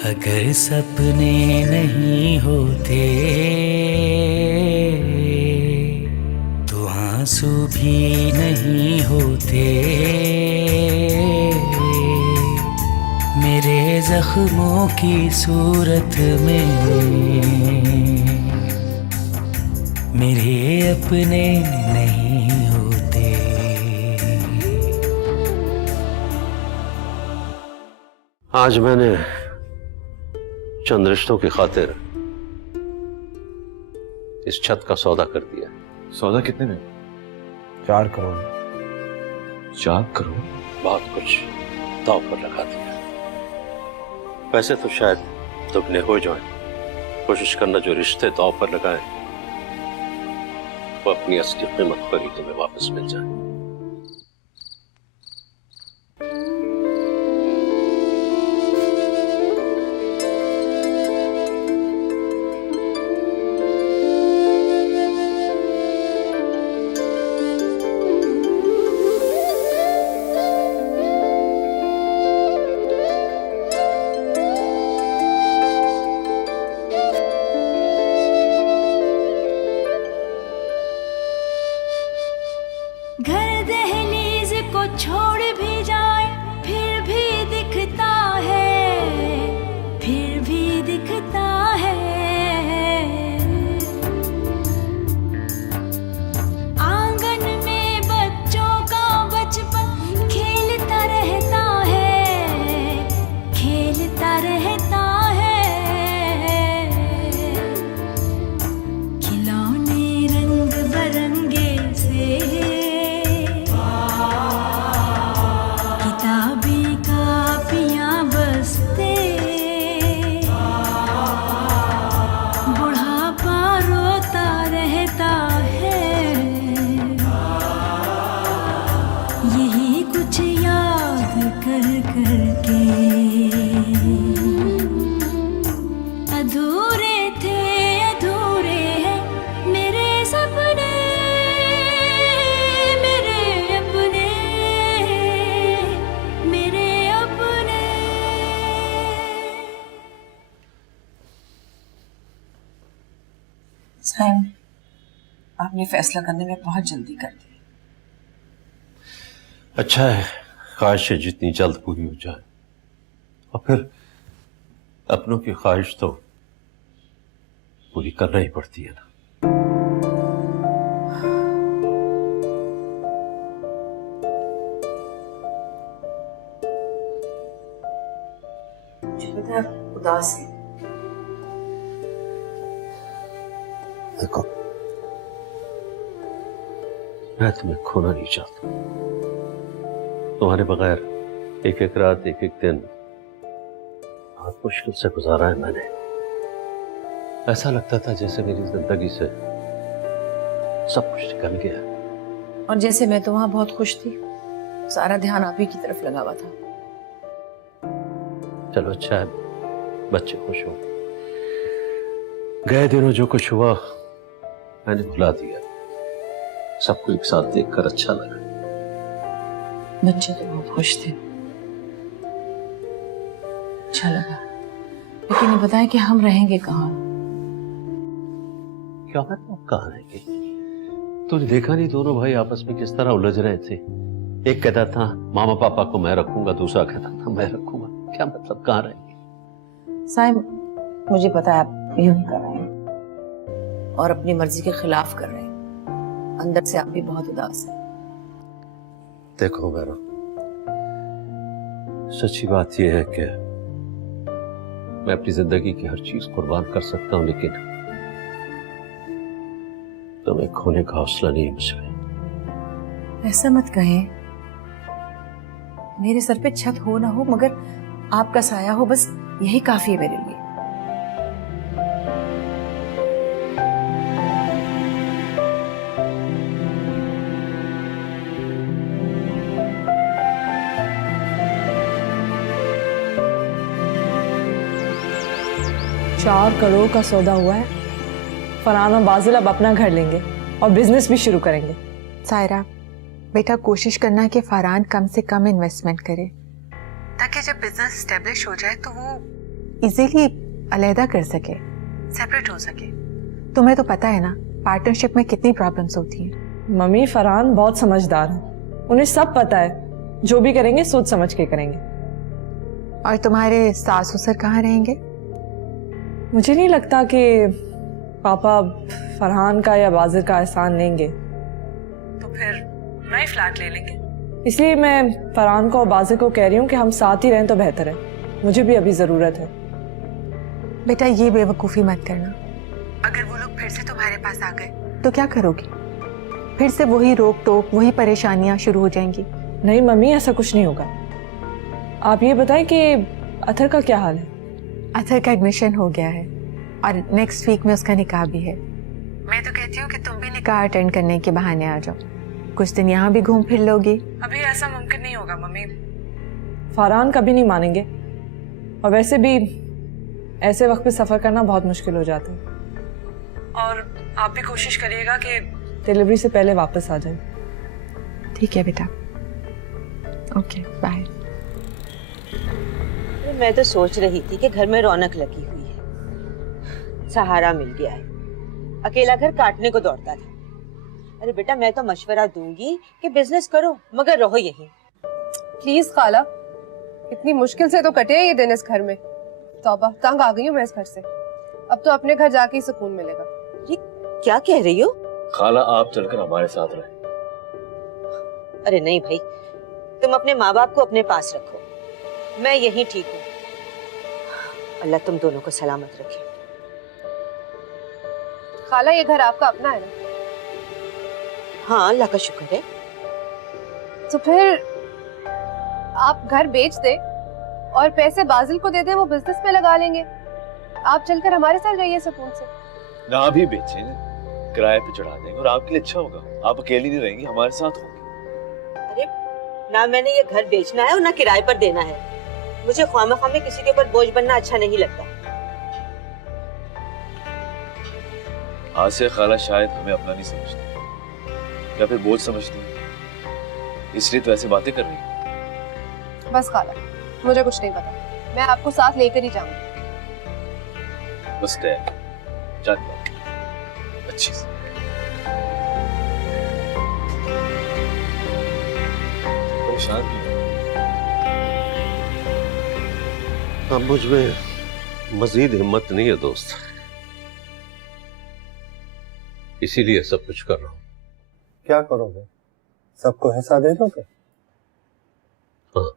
अगर सपने नहीं होते तो आंसू भी नहीं होते। मेरे जख्मों की सूरत में मेरे अपने नहीं होते। आज मैंने चंद रिश्तों की खातिर इस छत का सौदा कर दिया। सौदा कितने में? 4 करोड़। 4 करोड़? बहुत कुछ दांव पर लगा दिया। वैसे तो शायद दुगने हो जाएं। कोशिश करना जो रिश्ते दांव पर लगाएं वो अपनी असली कीमत पर ही तुम्हें वापस मिल जाए। घर दहलीज को छोड़ भी जाए फिर भी दिखता है, फिर भी दिखता है। आंगन में बच्चों का बचपन खेलता रहता है, खेलता रहता है। खिलौने रंग बरंगे से किताबी कापियां बसते, बुढ़ापा रोता रहता है। यही कुछ याद कर कर के अधूरे थे, अधूरे हैं मेरे सपने, मेरे अपने, मेरे अपने। साइम, आपने फैसला करने में बहुत जल्दी कर दी। अच्छा है, ख्वाहिशें जितनी जल्द पूरी हो जाए। और फिर अपनों की ख्वाहिश तो पूरी करना ही पड़ती है ना। मुझे पता है आप उदास हैं। देखो, मैं तुम्हें खोना नहीं चाहता। तुम्हारे बगैर एक एक रात, एक एक दिन बहुत मुश्किल से गुजारा है मैंने। ऐसा लगता था जैसे मेरी जिंदगी से सब कुछ निकल गया। और जैसे मैं तो वहां बहुत खुश थी, सारा ध्यान आप ही की तरफ लगा हुआ था। चलो अच्छा है, बच्चे खुश हो गए। दिनों जो कुछ हुआ मैंने भुला दिया। सबको एक साथ देखकर अच्छा लगा। बच्चे तो बहुत खुश थे, अच्छा लगा। लेकिन ये बताएं कि हम रहेंगे कहाँ? क्या मतलब कहाँ रहेंगे? तूने देखा नहीं दोनों भाई आपस में किस तरह उलझ रहे थे। एक कहता था मामा पापा को मैं रखूंगा, दूसरा कहता था मैं रखूंगा। क्या मतलब कहाँ रहेंगे? साइम, मुझे पता है आप यूं ही कर रहे हैं और अपनी मर्जी के खिलाफ कर रहे हैं। अंदर से आप भी बहुत उदास हैं। देखो मेरा, सच्ची बात यह है कि मैं अपनी जिंदगी की हर चीज कुर्बान कर सकता हूं, लेकिन तुम्हें खोने का हौसला नहीं है मुझमें। ऐसा मत कहें। मेरे सर पे छत हो ना हो, मगर आपका साया हो, बस यही काफी है मेरे लिए। चार करोड़ का सौदा हुआ है। फरहान और बाजिल अब अपना घर लेंगे और बिजनेस भी शुरू करेंगे। सायरा, बेटा कोशिश करना कि फरहान कम से कम इन्वेस्टमेंट करे ताकि जब बिजनेस स्टेब्लिश हो जाए तो वो इजीली अलहदा कर सके, सेपरेट हो सके। तुम्हें तो पता है ना पार्टनरशिप में कितनी प्रॉब्लम्स होती हैं। मम्मी, फरहान बहुत समझदार है, उन्हें सब पता है, जो भी करेंगे सोच समझ के करेंगे। और तुम्हारे सास ससुर कहाँ रहेंगे? मुझे नहीं लगता कि पापा फरहान का या बाजिर का एहसान लेंगे, तो फिर नई फ्लैट ले लेंगे। इसलिए मैं फरहान को और बाजिर को कह रही हूँ कि हम साथ ही रहें तो बेहतर है, मुझे भी अभी जरूरत है। बेटा ये बेवकूफ़ी मत करना। अगर वो लोग फिर से तुम्हारे पास आ गए तो क्या करोगी? फिर से वही रोक टोक, वही परेशानियां शुरू हो जाएंगी। नहीं मम्मी, ऐसा कुछ नहीं होगा। आप ये बताएं कि अथर का क्या हाल है? अथर का एडमिशन हो गया है और नेक्स्ट वीक में उसका निकाह भी है। मैं तो कहती हूँ कि तुम भी निकाह अटेंड करने के बहाने आ जाओ, कुछ दिन यहाँ भी घूम फिर लोगी। अभी ऐसा मुमकिन नहीं होगा मम्मी, फरहान कभी नहीं मानेंगे, और वैसे भी ऐसे वक्त पे सफर करना बहुत मुश्किल हो जाता है। और आप भी कोशिश करिएगा कि डिलीवरी से पहले वापस आ जाए। ठीक है बेटा, ओके बाय। मैं तो सोच रही थी कि घर में रौनक लगी हुई है, सहारा मिल गया है, अकेला घर काटने को दौड़ता था। अरे बेटा मैं तो मशवरा दूंगी कि बिजनेस करो मगर रहो यहीं। प्लीज खाला, इतनी मुश्किल से तो कटे ये दिन इस घर में। तौबा, तंग आ गई हूँ मैं इस घर से। अब तो अपने घर जाके ही सुकून मिलेगा। ये क्या कह रही हो? खाला आप चलकर हमारे साथ रहे। अरे नहीं भाई, तुम अपने माँ बाप को अपने पास रखो, मैं यहीं ठीक हूँ। अल्लाह तुम दोनों को सलामत रखे। खाला ये घर आपका अपना है ना? हाँ अल्लाह का शुक्र है। तो फिर आप घर बेच दे और पैसे बाजिल को दे दे, वो बिजनेस में लगा लेंगे। आप चलकर हमारे साथ रहिए सुकून से। ना भी बेचें, किराए पे चढ़ा देंगे और आपके लिए अच्छा होगा। आप अकेली नहीं रहेंगी, हमारे साथ होंगी। अरे ना मैंने ये घर बेचना है और ना किराए पर देना है। मुझे ख्वामखा में किसी के ऊपर बोझ बनना अच्छा नहीं लगता। आज से खाला शायद हमें अपना नहीं समझती या फिर बोझ समझती है, इसलिए तो ऐसे बातें कर रही है। बस खाला, मुझे कुछ नहीं पता, मैं आपको साथ लेकर ही जाऊंगी। बस अच्छी से। परेशान नहीं हो। अब मुझ में मजीद हिम्मत नहीं है दोस्त, इसीलिए सब कुछ कर रहा हूं। क्या करोगे? सबको हिस्सा दे दोगे? हाँ।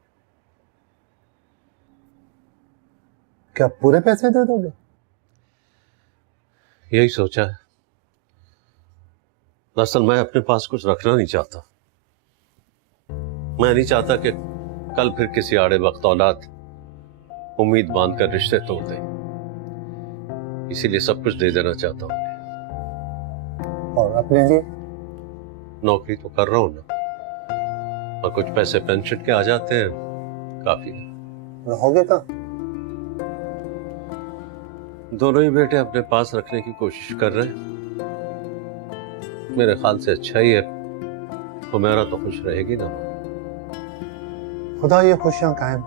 क्या पूरे पैसे दे दोगे? यही सोचा है। दरअसल मैं अपने पास कुछ रखना नहीं चाहता। मैं नहीं चाहता कि कल फिर किसी आड़े वक्त औलाद उम्मीद बांधकर रिश्ते तोड़ दे, इसीलिए सब कुछ दे देना चाहता हूं। और अपने लिए? नौकरी तो कर रहा हूं ना, और कुछ पैसे पेंशन के आ जाते हैं, काफी। रहोगे कहाँ? दोनों ही बेटे अपने पास रखने की कोशिश कर रहे हैं। मेरे ख्याल से अच्छा ही है, हुमैरा तो खुश रहेगी ना। खुदा ये खुशियां कायम।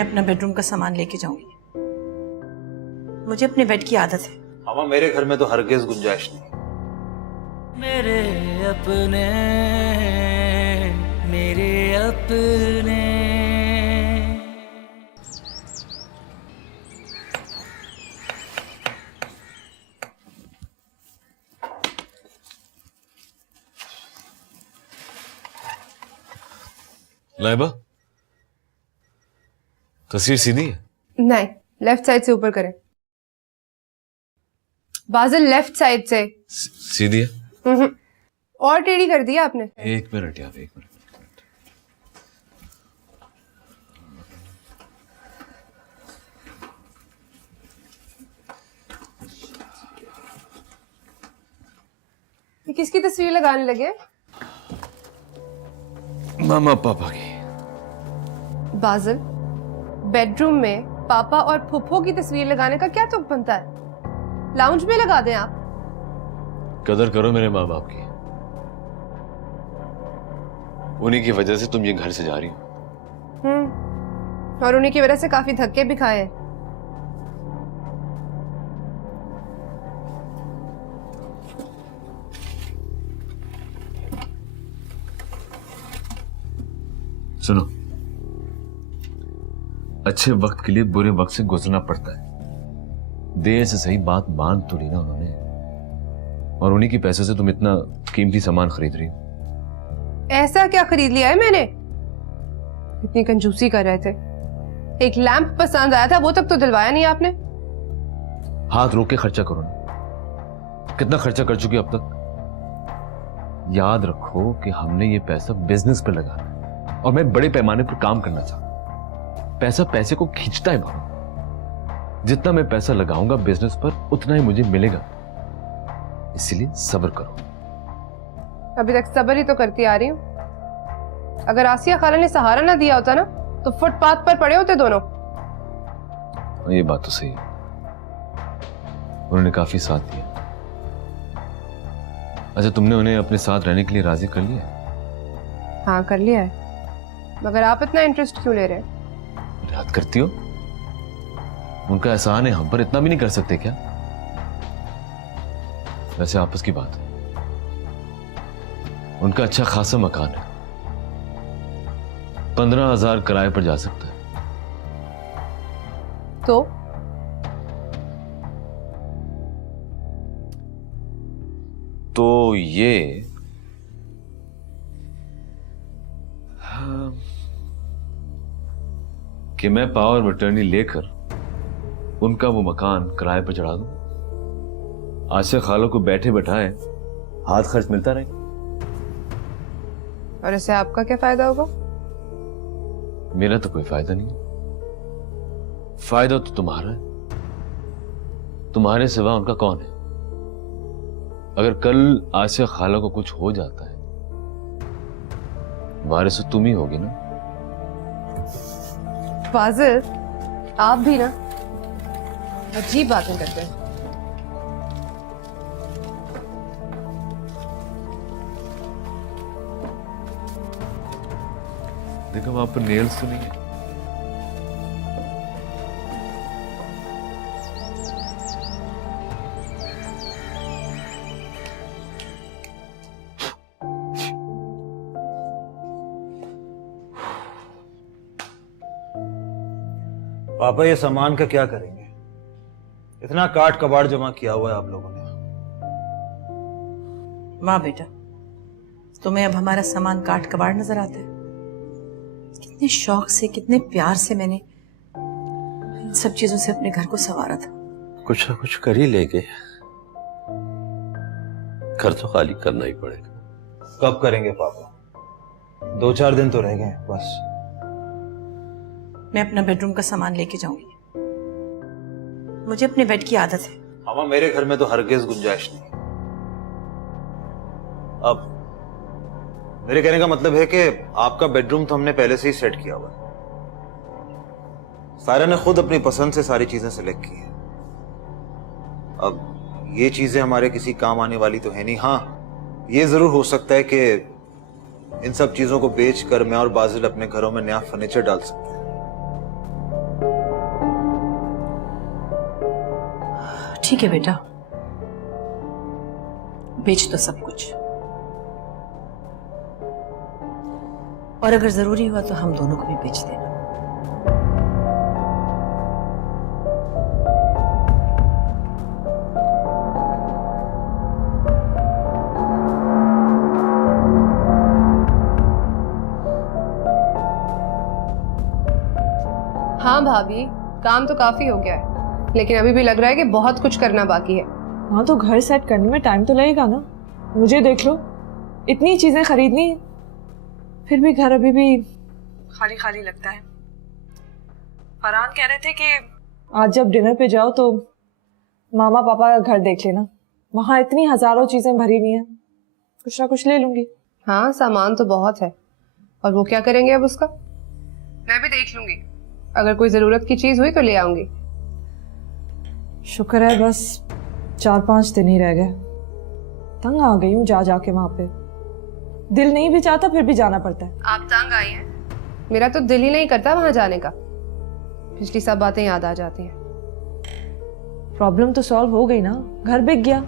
मैं अपना बेडरूम का सामान लेके जाऊंगी। मुझे अपने बेड की आदत है। मामा मेरे घर में तो हरगिज गुंजाइश नहीं। मेरे अपने, मेरे अपने। लाइबा, तस्वीर सीधी है? नहीं, लेफ्ट साइड से ऊपर करें। बाजिल लेफ्ट साइड से। सीधी है? और टेढ़ी कर दिया आपने। एक मिनट यार, एक मिनट। ये किसकी तस्वीर लगाने लगे? मामा पापा की। बाजिल, बेडरूम में पापा और फुफ्फो की तस्वीर लगाने का क्या तुक बनता है? लाउंज में लगा दें आप। कदर करो मेरे माँ बाप की। उन्हीं की वजह से तुम ये घर से जा रही हो। और उन्हीं की वजह से काफी धक्के भी खाए। सुनो, अच्छे वक्त के लिए बुरे वक्त से गुजरना पड़ता है। देर से सही बात मान तो ली ना उन्होंने, और उन्हीं के पैसे से तुम इतना कीमती सामान खरीद रही हो। ऐसा क्या खरीद लिया है मैंने? इतनी कंजूसी कर रहे थे। एक लैंप पसंद आया था, वो तक तो दिलवाया नहीं आपने। हाथ रोक के खर्चा करो ना। कितना खर्चा कर चुकी अब तक? याद रखो कि हमने ये पैसा बिजनेस पे लगाना है और मैं बड़े पैमाने पर काम करना चाहता हूं। पैसा पैसे को खींचता है बाबू। जितना मैं पैसा लगाऊंगा बिजनेस पर उतना ही मुझे मिलेगा, इसलिए सब्र करो। अभी तक सब्र ही तो करती आ रही हूं। अगर आसिया खाला ने सहारा ना दिया होता ना तो फुटपाथ पर पड़े होते दोनों। ये बात तो सही है, उन्होंने काफी साथ दिया। अच्छा, तुमने उन्हें अपने साथ रहने के लिए राजी कर लिया? हाँ कर लिया है, मगर आप इतना इंटरेस्ट क्यों ले रहे हैं? याद करती हो? उनका एहसान है हम पर, इतना भी नहीं कर सकते क्या? वैसे आपस की बात है, उनका अच्छा खासा मकान है, 15,000 किराए पर जा सकता है। तो ये कि मैं पावर ऑफ अटर्नी लेकर उनका वो मकान किराए पर चढ़ा दूं। आसिया खालों को बैठे बैठाए हाथ खर्च मिलता रहे। और इससे आपका क्या फायदा होगा? मेरा तो कोई फायदा नहीं। फायदा तो तुम्हारा है। तुम्हारे सिवा उनका कौन है? अगर कल आसिया खाला को कुछ हो जाता है, वारिस तो तुम ही होगी ना। फाजिल, आप भी ना अजीब बातें करते हैं। देखो वहां पर नेल्स तो नहीं है। पापा ये सामान का क्या करेंगे? इतना काट कबाड़ जमा किया हुआ है आप लोगों ने। वाह बेटा, तुम्हें अब हमारा सामान काट कबाड़ नजर आता है? कितने शौक से, कितने प्यार से मैंने इन सब चीजों से अपने घर को संवारा था। कुछ ना कुछ कर ही लेंगे, घर तो खाली करना ही पड़ेगा। कब करेंगे पापा? 2-4 दिन तो रह गए बस। मैं अपना बेडरूम का सामान लेके जाऊंगी। मुझे अपने बेड की आदत है। मामा मेरे घर में तो हरगिज गुंजाइश नहीं। अब मेरे कहने का मतलब है कि आपका बेडरूम तो हमने पहले से ही सेट किया हुआ है। सारा ने खुद अपनी पसंद से सारी चीजें सिलेक्ट की हैं। अब ये चीजें हमारे किसी काम आने वाली तो है नहीं। हाँ, ये जरूर हो सकता है कि इन सब चीजों को बेचकर मैं और बाजिल अपने घरों में नया फर्नीचर डाल सकते हैं। ठीक है बेटा, बेच दो सब कुछ, और अगर जरूरी हुआ तो हम दोनों को भी बेच देना। हाँ भाभी, काम तो काफी हो गया है, लेकिन अभी भी लग रहा है कि बहुत कुछ करना बाकी है। हाँ तो घर सेट करने में टाइम तो लगेगा ना। मुझे देख लो, इतनी चीजें खरीदनी है, फिर भी घर अभी भी खाली खाली लगता है। फरहान कह रहे थे कि आज जब डिनर पे जाओ तो मामा पापा का घर देख लेना, वहां इतनी हजारों चीजें भरी हुई हैं, कुछ ना कुछ ले लूंगी। हाँ, सामान तो बहुत है, और वो क्या करेंगे अब उसका? मैं भी देख लूंगी, अगर कोई जरूरत की चीज हुई तो ले आऊंगी। शुक्र है बस 4-5 दिन ही रह गए। तंग आ गई हूँ जा जाके वहां पे, दिल नहीं भी चाहता फिर भी जाना पड़ता है। आप तंग आई हैं? मेरा तो दिल ही नहीं करता वहां जाने का, पिछली सब बातें याद आ जाती हैं। प्रॉब्लम तो सॉल्व हो गई ना, घर बिक गया,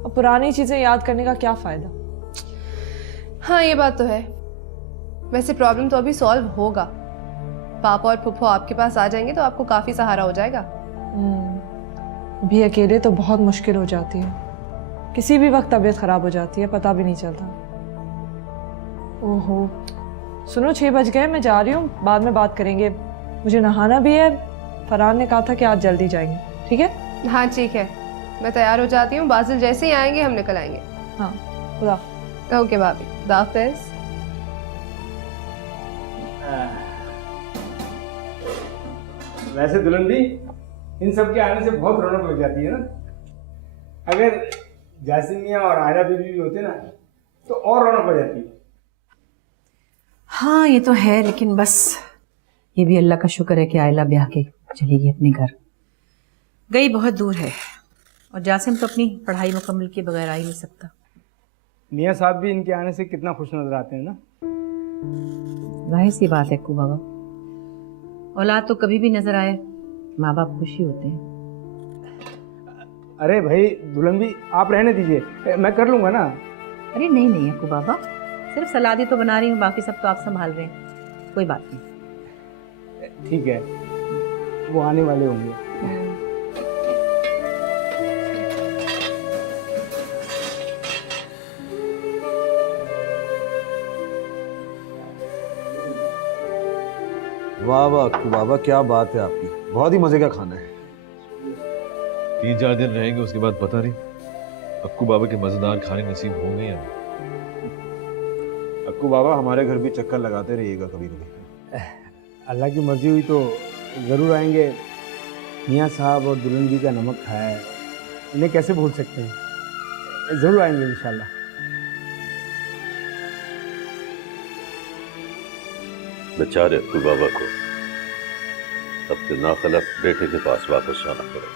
अब पुरानी चीजें याद करने का क्या फायदा। हाँ ये बात तो है। वैसे प्रॉब्लम तो अभी सॉल्व होगा, पापा और फुफ्फो आपके पास आ जाएंगे तो आपको काफी सहारा हो जाएगा। अभी अकेले तो बहुत मुश्किल हो जाती है, किसी भी वक्त तबीयत खराब हो जाती है, पता भी नहीं चलता। ओहो सुनो, 6 बज गए, मैं जा रही हूँ, बाद में बात करेंगे, मुझे नहाना भी है। फरहान ने कहा था कि आज जल्दी जाएंगे, ठीक है? हाँ ठीक है, मैं तैयार हो जाती हूँ, बासिल जैसे ही आएंगे हम निकल आएंगे। हाँ खुदा। ओके भाभी, खुदा हाफिज़। वैसे दुल्हन भी इन सब के आने से बहुत रौनक लग जाती है ना। अगर जासिम मियां और आयरा बीबी भी होते ना तो और रौनक हो जाती है। हाँ ये तो है, लेकिन बस ये भी अल्लाह का शुक्र है कि आयला ब्याह के चली गई अपने घर। गई बहुत दूर है, और जासिम तो अपनी पढ़ाई मुकम्मल किए बगैर आ ही नहीं सकता। मियां साहब भी इनके आने से कितना खुश नजर आते हैं ना। जाहिर सी बात है अक्कू बाबा, औलाद तो कभी भी नजर आए माँ बाप खुशी होते हैं। अरे भाई दुल्हन भी आप रहने दीजिए, मैं कर लूंगा ना। अरे नहीं नहीं अक्कू बाबा, सिर्फ सलाद ही तो बना रही हूँ, बाकी सब तो आप संभाल रहे हैं, कोई बात नहीं। ठीक है, वो आने वाले होंगे। वाह वाह अक्कू बाबा, क्या बात है आपकी, बहुत ही मजे का खाना है। 3-4 दिन रहेंगे, उसके बाद पता नहीं अक्कू बाबा के मजेदार खाने नसीब होंगे या नहीं। अक्कू बाबा हमारे घर भी चक्कर लगाते रहिएगा कभी कभी। अल्लाह की मर्जी हुई तो ज़रूर आएंगे। मियाँ साहब और दुल्हन जी का नमक खाया है, इन्हें कैसे भूल सकते हैं। ज़रूर आएंगे इंशाल्लाह। बेचारे अक्कू बाबा को अपने नाखलक बेटे के पास वापस जाना पड़े।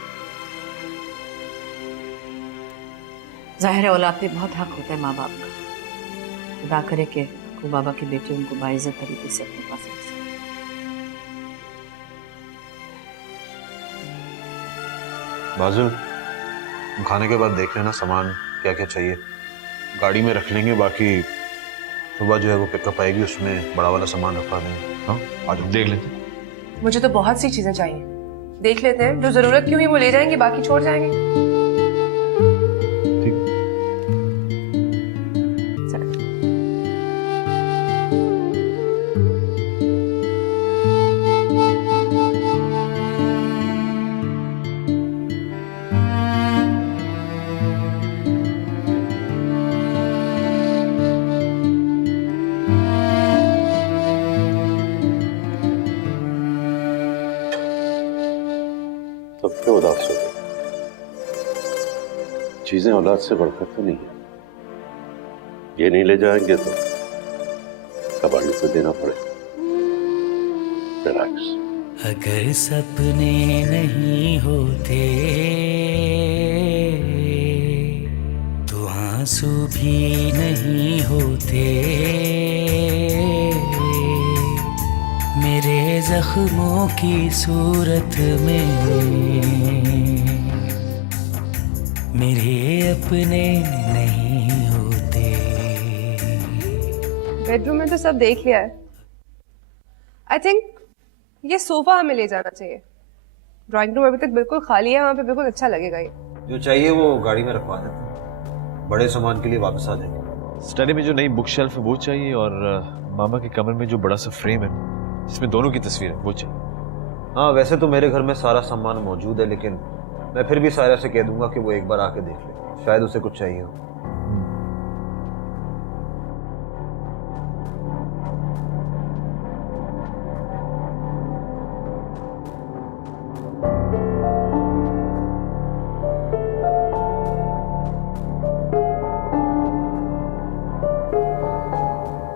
जाहिर है औलाद पे बहुत हक होता है माँ बाप का। खुदा करे कि अक्कू बाबा के बेटे उनको बाइज्जत तरीके से अपने पास रख सकें। बाजुल, खाने के बाद देख लेना सामान क्या क्या चाहिए, गाड़ी में रख लेंगे, बाकी सुबह जो है वो पिकअप आएगी, उसमें बड़ा वाला सामान रखवा देंगे। हाँ आज देख लेते। मुझे तो बहुत सी चीजें चाहिए, देख लेते हैं, जो जरूरत की हुई वो ले जाएंगे, बाकी छोड़ जाएंगे। सब क्यों उदास हो गए? चीजें औलाद से बढ़कर तो नहीं है, ये नहीं ले जाएंगे तो कबाड़ी को देना पड़ेगा। रिलैक्स। अगर सपने नहीं होते तो आंसू भी नहीं होते, मेरे जख्मों की सूरत में मेरे अपने नहीं होते। बेडरूम में तो सब देख लिया है। आई थिंक ये सोफा हमें ले जाना चाहिए। ड्राइंग रूम अभी तक बिल्कुल खाली है, वहाँ पे बिल्कुल अच्छा लगेगा ये। जो चाहिए वो गाड़ी में रखवा देते हैं, बड़े सामान के लिए वापस आ जाएंगे। स्टडी में जो नई बुक शेल्फ है वो चाहिए, और मामा के कमर में जो बड़ा सा फ्रेम है जिसमें दोनों की तस्वीर है वो चाहिए। हाँ, वैसे तो मेरे घर में सारा सामान मौजूद है, लेकिन मैं फिर भी सारा से कह दूंगा कि वो एक बार आके देख ले, शायद उसे कुछ चाहिए हो।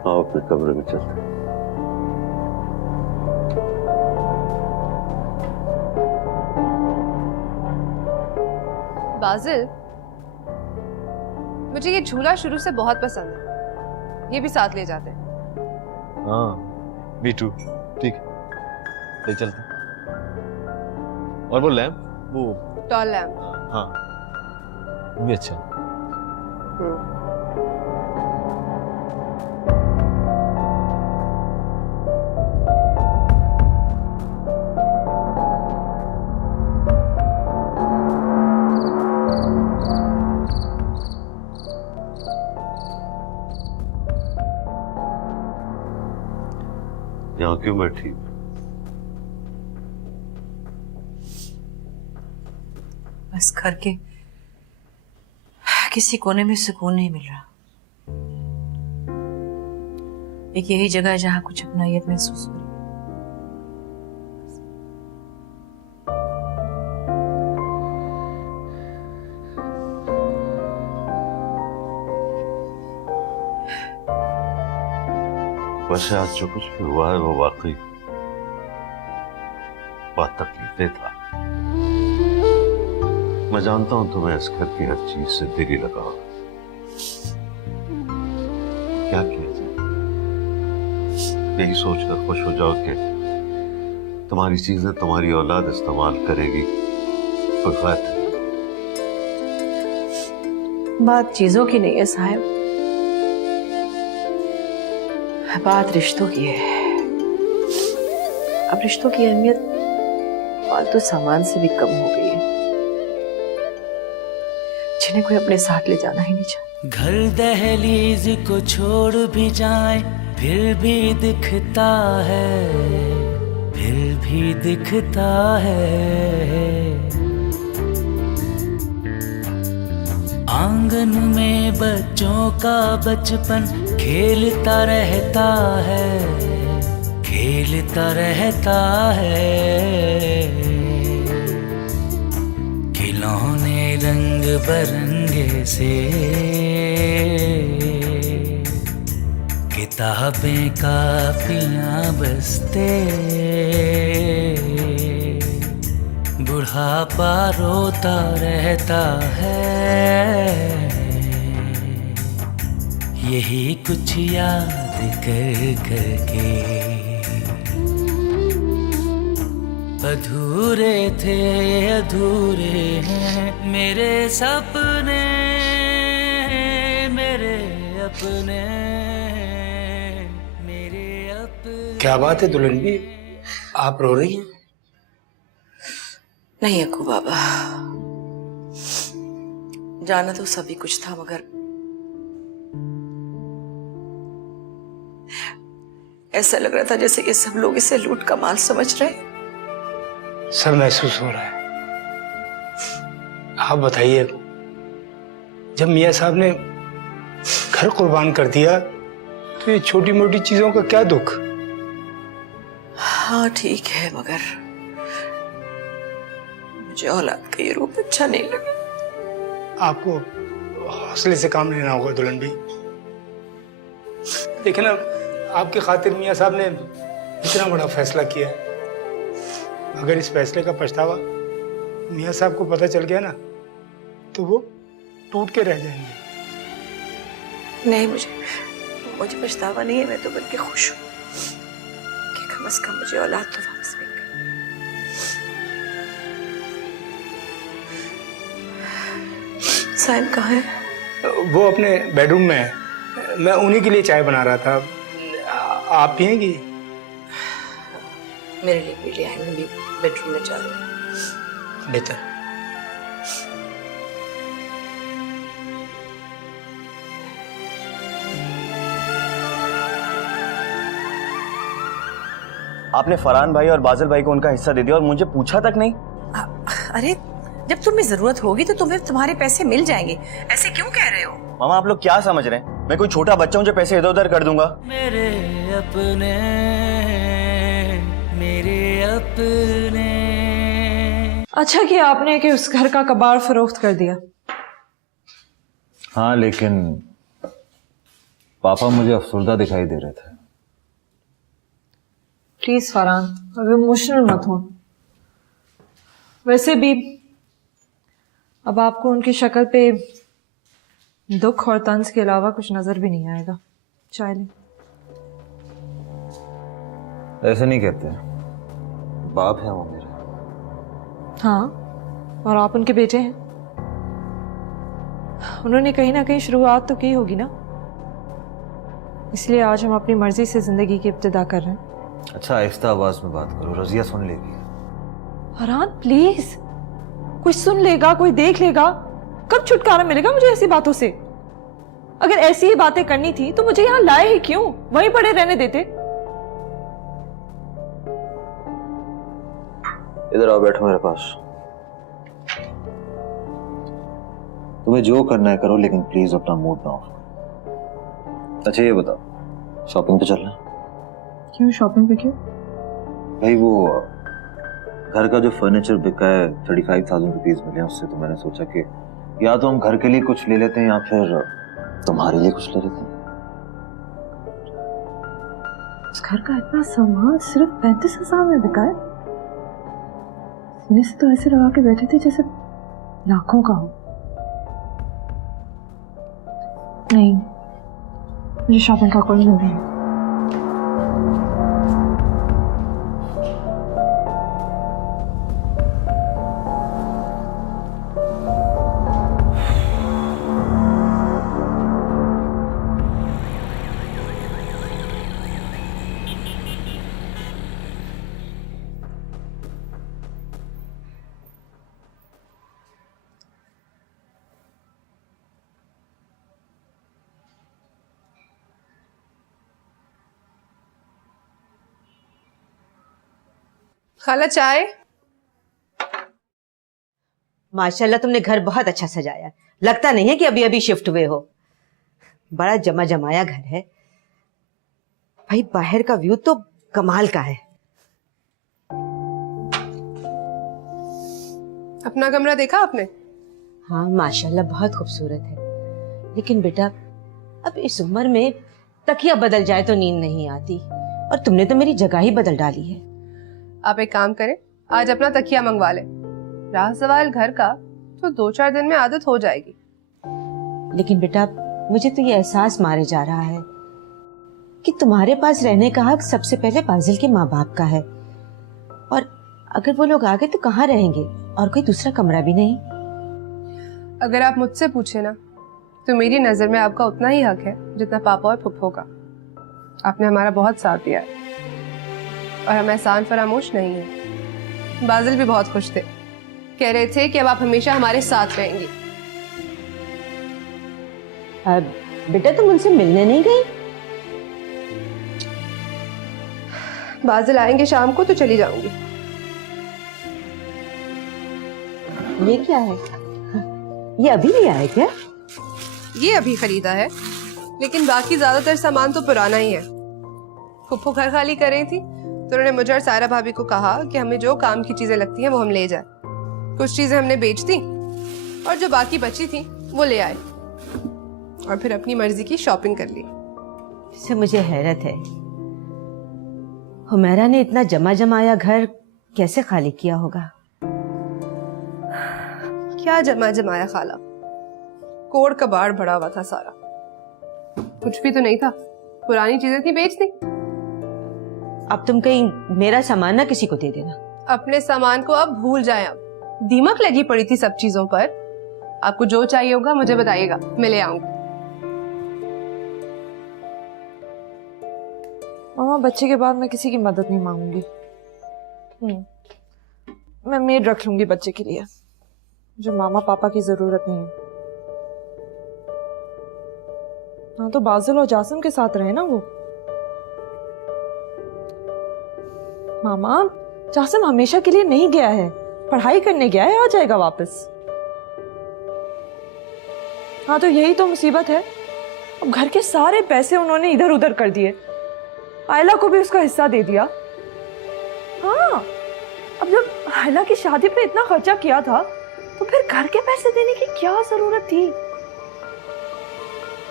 आओ अपने कमरे में चलते हैं। बाजिल, मुझे ये झूला शुरू से बहुत पसंद है, ये भी साथ ले जाते हैं। हाँ, मी टू। ठीक है, ले चलते हैं। और वो लैम्प, वो टॉल लैम्प। हाँ, वो भी अच्छा है। यहाँ क्यों बैठी? बस घर के किसी कोने में सुकून नहीं मिल रहा। एक यही जगह है जहां कुछ अपनायत महसूस हो रही है। वैसे आज जो कुछ भी हुआ है वो वाकई बहुत तकलीफदेह था। मैं जानता हूं तुम्हें इस घर की हर चीज से दिल ही लगा होगा। क्या किया जाए, यही सोचकर खुश हो जाओ कि तुम्हारी चीजें तुम्हारी औलाद इस्तेमाल करेगी, कोई फायदा नहीं। बात चीजों की नहीं है साहब, बात रिश्तों की है। अब रिश्तों की अहमियत फालतू सामान से भी कम हो गई है, जिन्हें कोई अपने साथ ले जाना ही नहीं चाहता। घर दहलीज को छोड़ भी जाए फिर भी दिखता है, फिर भी दिखता है। आंगन में बच्चों का बचपन खेलता रहता है, खेलता रहता है। खिलौने रंग बरंगे से, किताबें कापियां बस्ते, बुढ़ापा रोता रहता है। यही कुछ याद कर करके अधूरे थे, अधूरे हैं मेरे सपने, मेरे अपने, मेरे अपने। क्या बात है दुल्हन भी, आप रो रही हैं? नहीं अक्कू बाबा, जाना तो सभी कुछ था, मगर ऐसा लग रहा था जैसे कि सब लोग इसे लूट का माल समझ रहे हैं। सब महसूस हो रहा है। आप बताइए, जब मियाँ साहब ने घर कुर्बान कर दिया तो ये छोटी मोटी चीजों का क्या दुख? हाँ ठीक है, मगर मुझे औलाद का ये रूप अच्छा नहीं लगा। आपको हौसले से काम लेना होगा दुल्हन भी। देखिए ना, आपके खातिर मियाँ साहब ने इतना बड़ा फैसला किया है। अगर इस फैसले का पछतावा मियाँ साहब को पता चल गया ना, तो वो टूट के रह जाएंगे। नहीं, मुझे पछतावा नहीं है, मैं तो बल्कि खुश हूँ कि कम से कम मुझे औलाद तो वापस मिल गई। साहिब कहाँ है? वो अपने बेडरूम में है। मैं उन्हीं के लिए चाय बना रहा था। आप पिएंगी? मेरे लिए भी ले आए, मैं भी बेडरूम में जा रही हूँ। बेहतर। आपने फरहान भाई और बादल भाई को उनका हिस्सा दे दिया और मुझे पूछा तक नहीं। अरे जब तुम्हें जरूरत होगी तो तुम्हें तुम्हारे पैसे मिल जाएंगे, ऐसे क्यों कह रहे हो? मामा आप लोग क्या समझ रहे हैं? मैं कोई छोटा बच्चा हूं जो पैसे इधर उधर कर दूंगा? मेरे अपने, मेरे अपने। अच्छा किया आपने कि उस घर का कबाड़ फरोख्त कर दिया। हाँ, लेकिन पापा मुझे अफसरदा दिखाई दे रहे थे। प्लीज फरहान, अब इमोशनल मत हो। वैसे भी अब आपको उनकी शक्ल पे दुख और तंज के अलावा कुछ नजर भी नहीं आएगा। चाय ले। ऐसे नहीं कहते, बाप है वो मेरे। हाँ, और आप उनके बेटे हैं। उन्होंने कहीं ना कहीं शुरुआत तो की होगी ना, इसलिए आज हम अपनी मर्जी से जिंदगी की इब्तिदा कर रहे हैं। अच्छा, आहिस्ता आवाज में बात करो, रजिया सुन लेगी। फरहान प्लीज, कोई सुन लेगा, कोई देख लेगा, कब छुटकारा मिलेगा मुझे ऐसी बातों से? अगर ऐसी ही बातें करनी थी तो मुझे यहाँ लाए ही क्यों? वहीं पड़े रहने देते। इधर आओ, बैठो मेरे पास। तुम्हें जो करना है करो, लेकिन प्लीज अपना मूड ना ऑफ। अच्छा ये बताओ, शॉपिंग पे चलना? क्यों शॉपिंग पे क्यों? भाई वो घर का जो फर्नीचर बिका है 35,000 रुपीज मिले, उससे तो मैंने सोचा कि या तो हम घर के लिए कुछ ले लेते हैं या फिर तुम्हारे लिए कुछ ले लेते हैं। उस घर का इतना सामान सिर्फ 35,000 में बिका है? से तो ऐसे लगा के बैठे थे जैसे लाखों का हो। नहीं, मुझे शॉपिंग का कोई मूड नहीं। खाला चाय। माशाल्लाह तुमने घर बहुत अच्छा सजाया, लगता नहीं है कि अभी अभी शिफ्ट हुए हो। बड़ा जमा जमाया घर है भाई, बाहर का व्यू तो कमाल का है। अपना कमरा देखा आपने? हाँ माशाल्लाह बहुत खूबसूरत है, लेकिन बेटा अब इस उम्र में तकिया बदल जाए तो नींद नहीं आती, और तुमने तो मेरी जगह ही बदल डाली है। आप एक काम करें, आज अपना तकिया मंगवा लें। रहा सवाल घर का, तो 2-4 दिन में आदत हो जाएगी। लेकिन बेटा मुझे तो ये एहसास मारे जा रहा है कि तुम्हारे पास रहने का हक सबसे पहले बाजिल के माँ बाप का है, और अगर वो लोग आ गए तो कहाँ रहेंगे, और कोई दूसरा कमरा भी नहीं। अगर आप मुझसे पूछे ना, तो मेरी नजर में आपका उतना ही हक है जितना पापा और फुफ्फो का। आपने हमारा बहुत साथ दिया है और हम एहसान फरामोश नहीं है। बाजिल भी बहुत खुश थे, कह रहे थे कि अब आप हमेशा हमारे साथ रहेंगी। बेटा तुम उनसे मिलने नहीं गई? बाजिल आएंगे शाम को तो चली जाऊंगी। ये क्या है? ये अभी नहीं आए क्या? ये अभी खरीदा है, लेकिन बाकी ज्यादातर सामान तो पुराना ही है। फुफ्फो घर खाली कर रही थी तो उन्होंने मुझे और सारा भाभी को कहा कि हमें जो काम की चीजें लगती हैं वो हम ले जाए। कुछ चीजें हमने बेच दी और जो बाकी बची थी वो ले आए, और फिर अपनी मर्जी की शॉपिंग कर ली। इससे मुझे हैरत है, हुमैरा ने इतना जमा जमाया घर कैसे खाली किया होगा? क्या जमा जमाया खाला, कोड़ कबाड़ भरा हुआ था सारा। कुछ भी तो नहीं था, पुरानी चीजें थी बेच दी। अब तुम कहीं मेरा सामान ना किसी को दे देना। अपने सामान को अब भूल जाए। अब दीमक लगी पड़ी थी सब चीजों पर। आपको जो चाहिए होगा मुझे बताइएगा, मैं ले आऊंगी। मामा बच्चे के बाद मैं किसी की मदद नहीं मांगूंगी। मैं मेड रख लूंगी बच्चे के लिए, जो मामा पापा की जरूरत नहीं है। हाँ तो बाजिल और जासिम के साथ रहे ना वो। मामा जासिम हमेशा के लिए नहीं गया है, पढ़ाई करने गया है, आ जाएगा वापस। हाँ तो यही तो मुसीबत है, अब घर के सारे पैसे उन्होंने इधर उधर कर दिए, आयला को भी उसका हिस्सा दे दिया। हाँ अब जब आयला की शादी पे इतना खर्चा किया था तो फिर घर के पैसे देने की क्या जरूरत थी।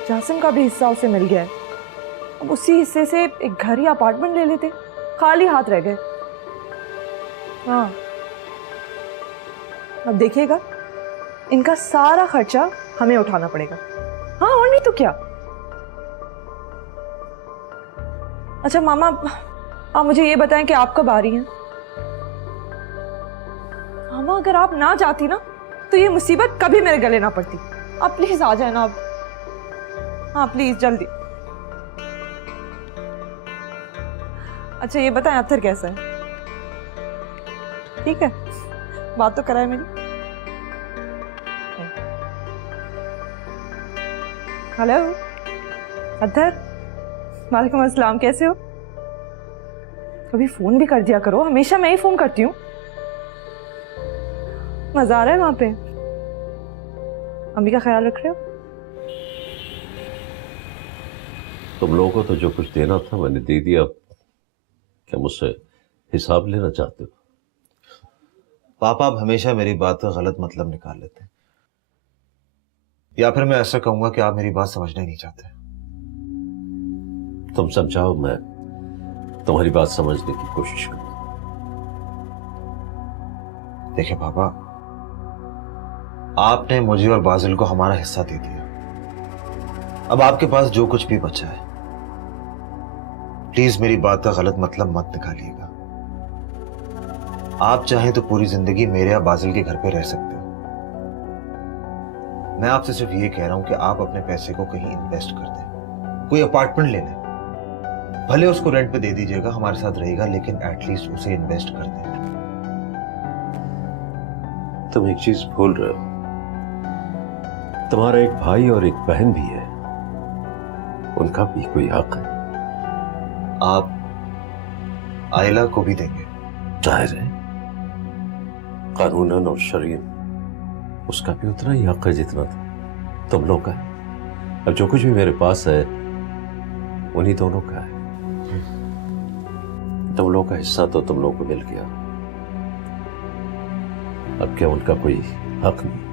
जासिम का भी हिस्सा उसे मिल गया है, अब उसी हिस्से से एक घर या अपार्टमेंट ले लेते, खाली हाथ रह गए। हाँ अब देखिएगा इनका सारा खर्चा हमें उठाना पड़ेगा। हाँ और नहीं तो क्या। अच्छा मामा आप मुझे ये बताएं कि आप कब आ रही हैं। मामा अगर आप ना चाहती ना तो ये मुसीबत कभी मेरे गले ना पड़ती। आप प्लीज आ जाए ना अब। हाँ प्लीज जल्दी। अच्छा ये बताएं अत्थर कैसा है? ठीक है, बात तो कराए मेरी। हेलो अत्थर, वालेकुम अस्सलाम, कैसे हो? कभी फोन भी कर दिया करो, हमेशा मैं ही फोन करती हूँ। मजा आ रहा है वहां पे? अम्मी का ख्याल रख रहे हो? तुम लोगों को तो जो कुछ देना था मैंने दे दिया, क्या मुझसे हिसाब लेना चाहते हो? पापा आप हमेशा मेरी बात का गलत मतलब निकाल लेते हैं, या फिर मैं ऐसा कहूंगा कि आप मेरी बात समझना ही नहीं चाहते। तुम समझाओ, मैं तुम्हारी बात समझने की कोशिश करूं। देखिए पापा, आपने मुझे और बाजिल को हमारा हिस्सा दे दिया, अब आपके पास जो कुछ भी बचा है, प्लीज मेरी बात का गलत मतलब मत निकालिएगा। आप चाहें तो पूरी जिंदगी मेरे या बाजिल के घर पे रह सकते हो। मैं आपसे सिर्फ ये कह रहा हूं कि आप अपने पैसे को कहीं इन्वेस्ट कर दें, कोई अपार्टमेंट ले लें, भले उसको रेंट पे दे दीजिएगा, हमारे साथ रहेगा, लेकिन एटलीस्ट उसे इन्वेस्ट कर दें। तुम एक चीज भूल रहे हो, तुम्हारा एक भाई और एक बहन भी है, उनका भी कोई हक है। आप आयला को भी देंगे? जाहिर है, कानूनन और शरीयन उसका भी उतना ही हक है जितना तुम लोग का है। अब जो कुछ भी मेरे पास है उन्हीं दोनों का है। तुम लोगों का हिस्सा तो तुम लोगों को मिल गया, अब क्या उनका कोई हक नहीं?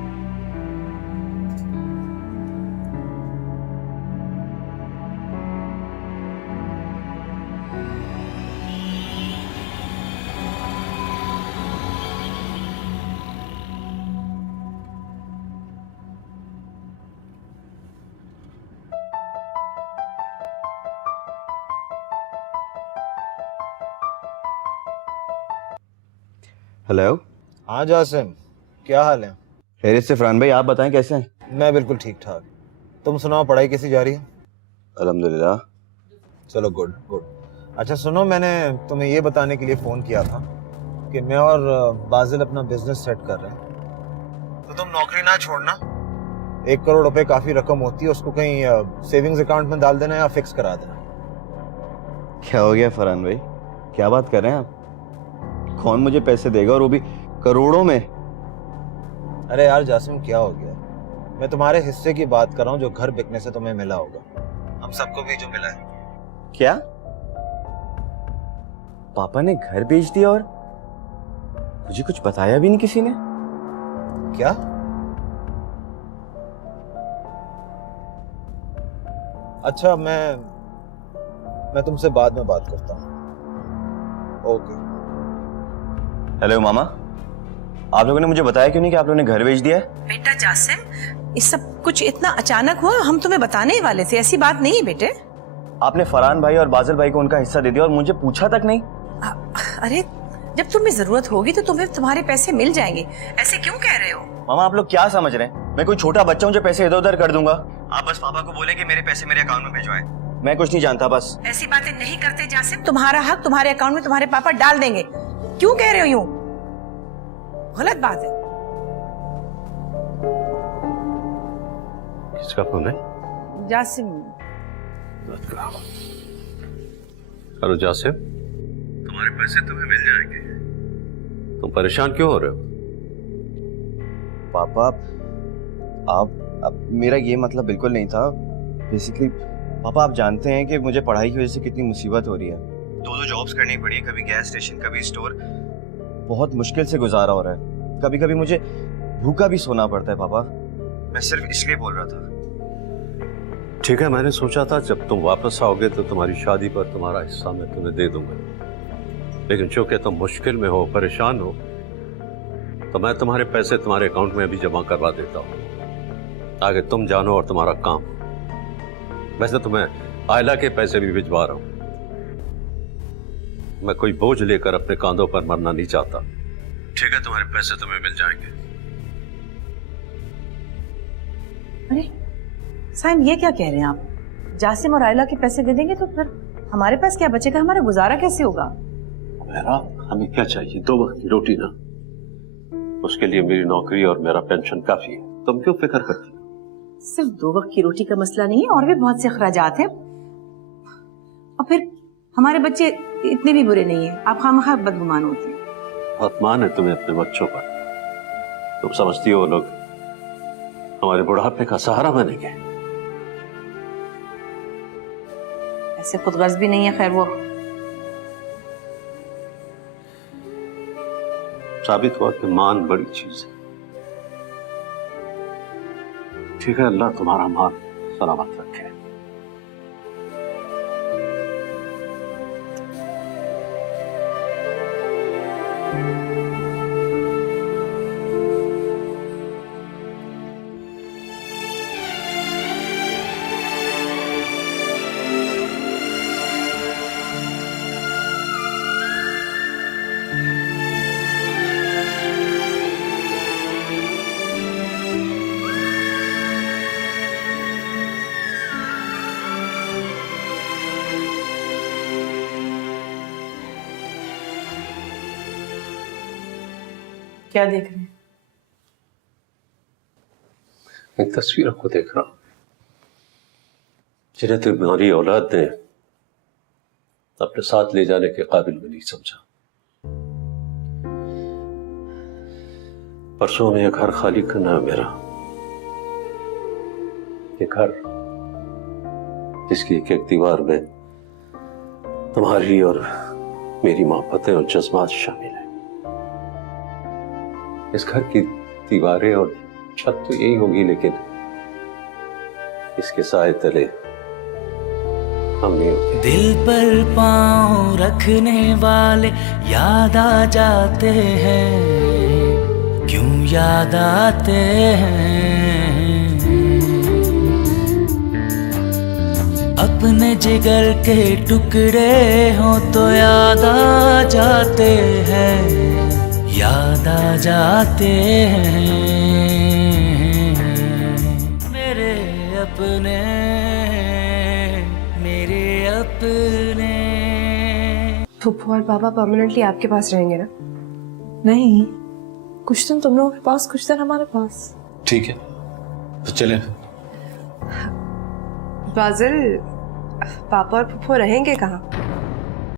हेलो। हाँ जासिम, क्या हाल है? खैरियत से फरहान भाई, आप बताएं कैसे हैं? मैं बिल्कुल ठीक ठाक। तुम सुनाओ, पढ़ाई कैसी जा रही है? अल्हम्दुलिल्लाह। चलो गुड गुड। अच्छा सुनो, मैंने तुम्हें ये बताने के लिए फ़ोन किया था कि मैं और बाजिल अपना बिजनेस सेट कर रहे हैं, तो तुम नौकरी ना छोड़ना। 1 करोड़ रुपए काफ़ी रकम होती है, उसको कहीं सेविंग्स अकाउंट में डाल देना या फिक्स करा देना। क्या हो गया फरहान भाई, क्या बात कर रहे हैं आप? कौन मुझे पैसे देगा, और वो भी करोड़ों में? अरे यार जासिम, क्या हो गया? मैं तुम्हारे हिस्से की बात कर रहा हूँ, जो घर बिकने से तुम्हें मिला होगा, हम सबको भी जो मिला है। क्या पापा ने घर बेच दिया और मुझे कुछ बताया भी नहीं किसी ने? क्या? अच्छा, मैं तुमसे बाद में बात करता हूँ। ओके। हेलो मामा, आप लोगों ने मुझे बताया क्यों नहीं कि आप लोगों ने घर बेच दिया है? बेटा जासिम, ये सब कुछ इतना अचानक हुआ, हम तुम्हें बताने ही वाले थे, ऐसी बात नहीं है बेटे। आपने फरहान भाई और बाजिल भाई को उनका हिस्सा दे दिया और मुझे पूछा तक नहीं। अरे जब तुम्हें जरूरत होगी तो तुम्हें तुम्हारे पैसे मिल जाएंगे, ऐसे क्यों कह रहे हो? मामा आप लोग क्या समझ रहे हैं? मैं कोई छोटा बच्चा हूँ जो पैसे इधर उधर कर दूंगा? आप बस पापा को बोले कि मेरे पैसे मेरे अकाउंट में भिजवाएं। मैं कुछ नहीं जानता बस। ऐसी बातें नहीं करते जासिम। तुम्हारा हक तुम्हारे अकाउंट में तुम्हारे पापा डाल देंगे। क्यों कह रहे हो यूं? गलत बात है। किसका फोन है? जासिम। हेलो जासिम, तुम्हारे पैसे तुम्हें मिल जाएंगे। तुम परेशान क्यों हो रहे हो? पापा आप मेरा ये मतलब बिल्कुल नहीं था। बेसिकली पापा आप जानते हैं कि मुझे पढ़ाई की वजह से कितनी मुसीबत हो रही है। दो जॉब्स करनी पड़ी, कभी गैस स्टेशन कभी स्टोर, बहुत मुश्किल से गुजारा हो रहा है। कभी कभी मुझे भूखा भी सोना पड़ता है पापा। मैं सिर्फ इसलिए बोल रहा था। ठीक है, मैंने सोचा था जब तुम वापस आओगे तो तुम्हारी शादी पर तुम्हारा हिस्सा मैं तुम्हें दे दूंगा, लेकिन चूंकि तुम मुश्किल में हो, परेशान हो, तो मैं तुम्हारे पैसे तुम्हारे अकाउंट में भी जमा करवा देता हूँ। आगे तुम जानो और तुम्हारा काम। वैसे तुम्हें आयला के पैसे भी भिजवा रहा हूँ। मैं कोई बोझ लेकर अपने कांधों पर मरना नहीं चाहता। ठीक है, तुम्हारे पैसे तुम्हें मिल जाएंगे। अरे साइम, ये क्या कह रहे हैं आप? जासिम और आयला के पैसे दे देंगे तो फिर हमारे पास क्या बचेगा? हमारा गुजारा कैसे होगा? मेरा हमें क्या चाहिए? 2 वक्त की रोटी ना। उसके लिए मेरी नौकरी और मेरा पेंशन काफी है। तुम क्यों फिक्र करती हो? सिर्फ 2 वक्त की रोटी का मसला नहीं है, और भी बहुत से अखराजात हैं। और फिर हमारे बच्चे इतने भी बुरे नहीं है। आप खामखा बदगुमान होती हैं। बहुत मान है तुम्हें अपने बच्चों पर। तुम समझती हो लोग हमारे बुढ़ापे का सहारा बनेंगे। ऐसे खुदगर्ज भी नहीं है। खैर, वो साबित हुआ कि मान बड़ी चीज है। ठीक है, अल्लाह तुम्हारा मान सलामत रखे। क्या देख रहे हैं? इन तस्वीरों को देख रहा हूं जिन्हें तुम्हारी औलाद ने अपने साथ ले जाने के काबिल भी नहीं समझा। परसों में यह घर खाली करना है मेरा। ये घर जिसकी एक दीवार में तुम्हारी और मेरी मोहब्बतें और जज्बात शामिल हैं। इस घर की दीवारें और छत तो यही होगी, लेकिन इसके साए तले हम नहीं होते। दिल पर पाँव रखने वाले याद आ जाते हैं, क्यों याद आते हैं। अपने जिगर के टुकड़े हो तो याद आ जाते हैं, याद आ जाते हैं। मेरे अपने, मेरे अपने। फूफू और पापा परमानेंटली आपके पास रहेंगे ना? नहीं, कुछ दिन तुम लोगों के पास, कुछ दिन हमारे पास। ठीक है, तो चलें। बाजिल, पापा और फूफू रहेंगे कहाँ?